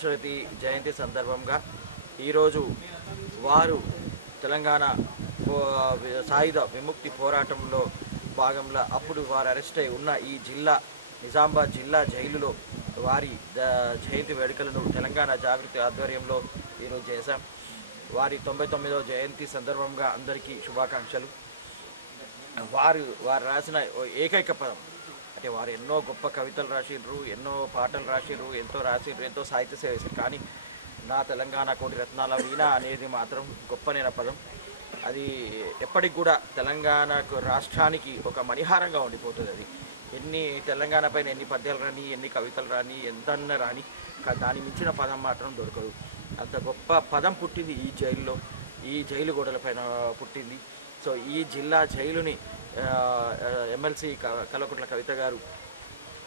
సరస్వతి జయంతి సందర్భంగా ఈరోజు వారు తెలంగాణ సాయుధ విముక్తి పోరాటంలో భాగంలో అప్పుడు వారు అరెస్ట్ అయి ఉన్న ఈ నిజామాబాద్ జిల్లా జైలులో వారి జయంతి వేడుకలను తెలంగాణ జాగృతి ఆధ్వర్యంలో ఈరోజు చేశాం. వారి 99వ జయంతి సందర్భంగా అందరికీ శుభాకాంక్షలు. వారు రాసిన ఏకైక పదం అంటే వారు ఎన్నో గొప్ప కవితలు రాసిండ్రు, ఎన్నో పాటలు రాసిండ్రు, ఎంతో సాహిత్య సేవ చేశారు. కానీ నా తెలంగాణ కోటి రత్నాల వీణ అనేది మాత్రం గొప్పనైన పదం. అది ఎప్పటికి కూడా తెలంగాణకు రాష్ట్రానికి ఒక మణిహారంగా ఉండిపోతుంది. అది తెలంగాణ పైన ఎన్ని పద్యాలు రాని, ఎన్ని కవితలు రాని, ఎంతన్నా రాని, దాని మించిన పదం మాత్రం దొరకదు. అంత గొప్ప పదం పుట్టింది ఈ జైలు గోడల పైన పుట్టింది. సో ఈ జిల్లా జైలుని ఎమ్మెల్సీ కల్వకుంట్ల కవిత గారు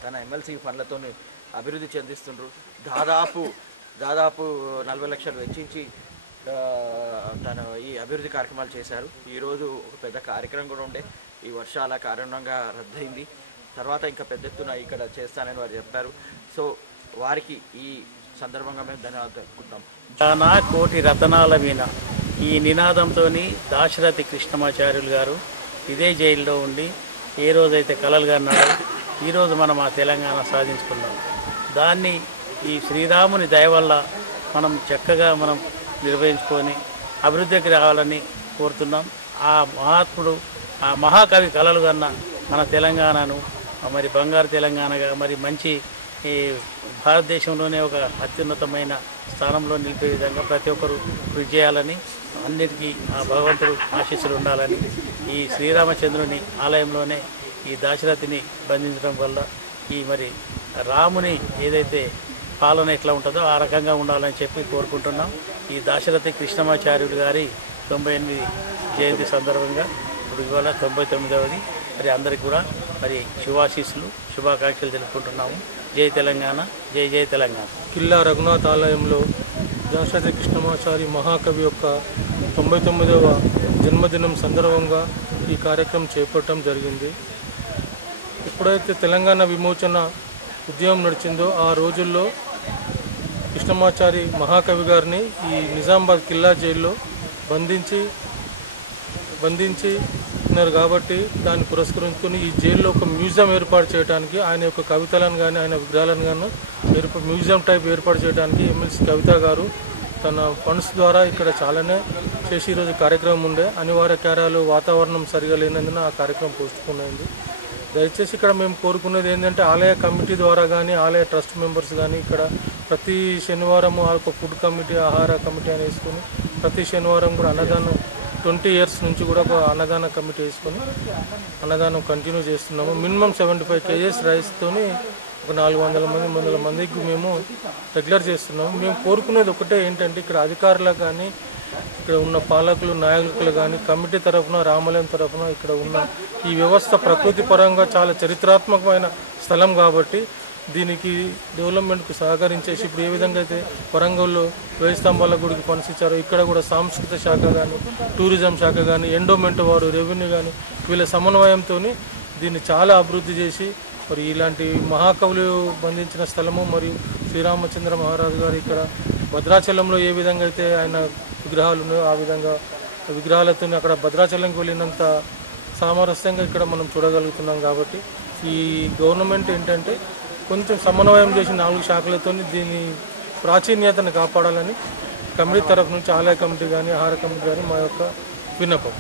తన ఎమ్మెల్సీ ఫండ్లతో అభివృద్ధి చెందిస్తుండ్రు. దాదాపు 40 లక్షలు వెచ్చించి తను ఈ అభివృద్ధి కార్యక్రమాలు చేశారు. ఈరోజు ఒక పెద్ద కార్యక్రమం కూడా ఉండే, ఈ వర్షాల కారణంగా రద్దయింది. తర్వాత ఇంకా పెద్ద ఎత్తున ఇక్కడ చేస్తానని వారు చెప్పారు. సో వారికి ఈ సందర్భంగా మేము ధన్యవాదాలు తెలుపుకుంటాం. నా కోటి రతనాల వీణ ఈ నినాదంతో దాశరథి కృష్ణమాచార్యులు గారు ఇదే జైల్లో ఉండి ఏ రోజైతే కలలుగా అన్నాడో ఈరోజు మనం ఆ తెలంగాణ సాధించుకున్నాం. దాన్ని ఈ శ్రీరాముని దయ వల్ల మనం చక్కగా నిర్వహించుకొని అభివృద్ధికి రావాలని కోరుతున్నాం. ఆ మహాత్ముడు, ఆ మహాకవి కలలు కన్న మన తెలంగాణను మరి బంగారు తెలంగాణగా, మరి మంచి ఈ భారతదేశంలోనే ఒక అత్యున్నతమైన స్థానంలో నిలిపే విధంగా ప్రతి ఒక్కరూ కృషి చేయాలని, అన్నిటికీ ఆ భగవంతుడు ఆశీస్సులు ఉండాలని, ఈ శ్రీరామచంద్రుని ఆలయంలోనే ఈ దాశరథిని బంధించడం వల్ల ఈ మరి రాముని ఏదైతే పాలన ఎట్లా ఉంటుందో ఆ రకంగా ఉండాలని చెప్పి కోరుకుంటున్నాం. ఈ దాశరథి కృష్ణమాచార్యులు గారి 98 జయంతి సందర్భంగా ఇప్పుడు ఇవాళ 99వది. మరి అందరికి కూడా మరి శుభాకాంక్షలు తెలుపుకుంటున్నాము. జై తెలంగాణ, జై జై తెలంగాణ. కిల్లా రఘునాథ్ ఆలయంలో దాశరథి కృష్ణమాచారి మహాకవి యొక్క 99వ జన్మదినం సందర్భంగా ఈ కార్యక్రమం చేపట్టడం జరిగింది. ఎప్పుడైతే తెలంగాణ విమోచన ఉద్యమం నడిచిందో ఆ రోజుల్లో కృష్ణమాచారి మహాకవి గారిని ఈ నిజామాబాద్ కిల్లా జైల్లో బంధించి ఉన్నారు. కాబట్టి దాన్ని పురస్కరించుకొని ఈ జైల్లో ఒక మ్యూజియం ఏర్పాటు చేయడానికి, ఆయన యొక్క కవితలను కానీ ఆయన విగ్రహాలను కానీ మ్యూజియం టైప్ ఏర్పాటు చేయడానికి ఎమ్మెల్సీ కవిత గారు తన ఫండ్స్ ద్వారా ఇక్కడ చాలానే చేసి ఈరోజు కార్యక్రమం ఉండే. అనివార్య కార్యాలు వాతావరణం సరిగా లేనందున ఆ కార్యక్రమం పోస్ట్పోన్ అయింది. దయచేసి ఇక్కడ మేము కోరుకునేది ఏంటంటే ఆలయ కమిటీ ద్వారా కానీ, ఆలయ ట్రస్ట్ మెంబర్స్ కానీ ఇక్కడ ప్రతి శనివారం ఒక ఫుడ్ కమిటీ, ఆహార కమిటీ అని వేసుకొని ప్రతి శనివారం కూడా అన్నదానం 20 years నుంచి కూడా ఒక అన్నదాన కమిటీ వేసుకొని అన్నదానం కంటిన్యూ చేస్తున్నాము. మినిమం 75 kgs రైస్తోని ఒక 400 మందికి మేము రెగ్యులర్ చేస్తున్నాము. మేము కోరుకునేది ఒకటే ఏంటంటే ఇక్కడ అధికారులకు కానీ, ఇక్కడ ఉన్న పాలకులు, నాయకులు కానీ, కమిటీ తరఫున, రామాలయం తరఫున ఇక్కడ ఉన్న ఈ వ్యవస్థ ప్రకృతి పరంగా చాలా చరిత్రాత్మకమైన స్థలం కాబట్టి దీనికి డెవలప్మెంట్కు సహకరించేసి ఇప్పుడు ఏ విధంగా అయితే వరంగల్లో 1000 స్తంభాల గుడికి ఫండ్స్ ఇచ్చారో ఇక్కడ కూడా సాంస్కృతిక శాఖ కానీ, టూరిజం శాఖ కానీ, ఎండోమెంట్ వారు, రెవెన్యూ కానీ వీళ్ళ సమన్వయంతో దీన్ని చాలా అభివృద్ధి చేసి మరి ఇలాంటి మహాకవులు బంధించిన స్థలము మరియు శ్రీరామచంద్ర మహారాజు గారు ఇక్కడ భద్రాచలంలో ఏ విధంగా అయితే ఆయన విగ్రహాలు ఉన్నాయో ఆ విధంగా విగ్రహాలతో అక్కడ భద్రాచలంకి వెళ్ళినంత సామరస్యంగా ఇక్కడ మనం చూడగలుగుతున్నాం. కాబట్టి ఈ గవర్నమెంట్ ఏంటంటే కొంచెం సమన్వయం చేసి 4 శాఖలతో దీని ప్రాచీన్యతను కాపాడాలని కమిటీ తరఫు నుంచి ఆలయ కమిటీ కానీ, ఆహార కమిటీ కానీ మా యొక్క విన్నపం.